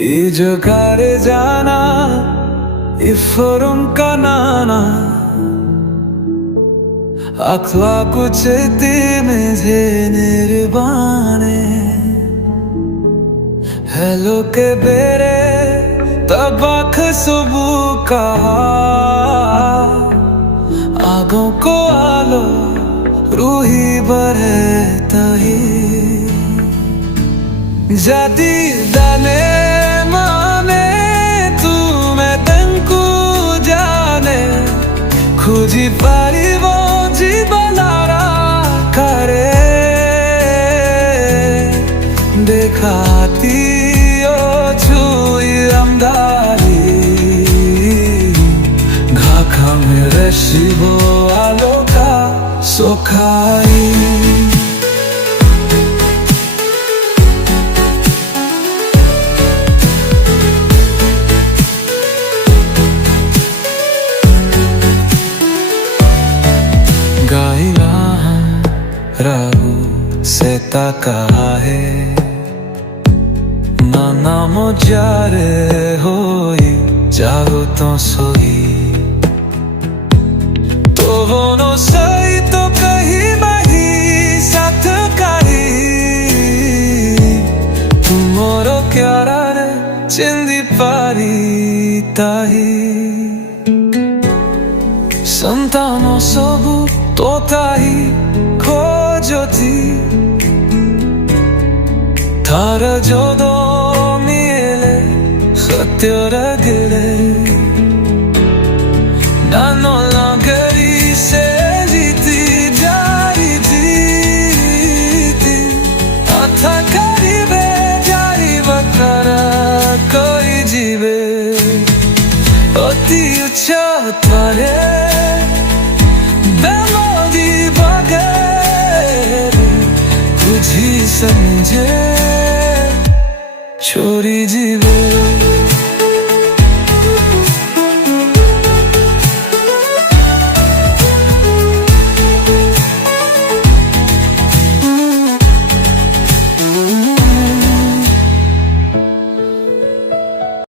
이제가래 जाना 이포름 कानाना akla kuchitimiz nirbane hello ke bere tabak subu ka आगों को आलो रूही बरता ही जादी दाने माने तू मैं तंकु जाने खुजी पारी वो जी बनारा करे देखाती ओ छुई अमदारी घाखा मेरे शिवो आलोका सोखाई गाइला राहु से ताका है नाना मोजारे होई जाओ तो सोई तो होनो सही तो कहीं नहीं साथ कहीं तुमरो क्यारा रे चिंदी पारी ताही संतानो सबू तोताही खोजती थार जोदो मिले सत्य रगले नानो लागरी से जीती जारी जीती अथा करीबे जारी बकरा कोई जीवे अति उच्चा तारे समझे छोरी जीवे।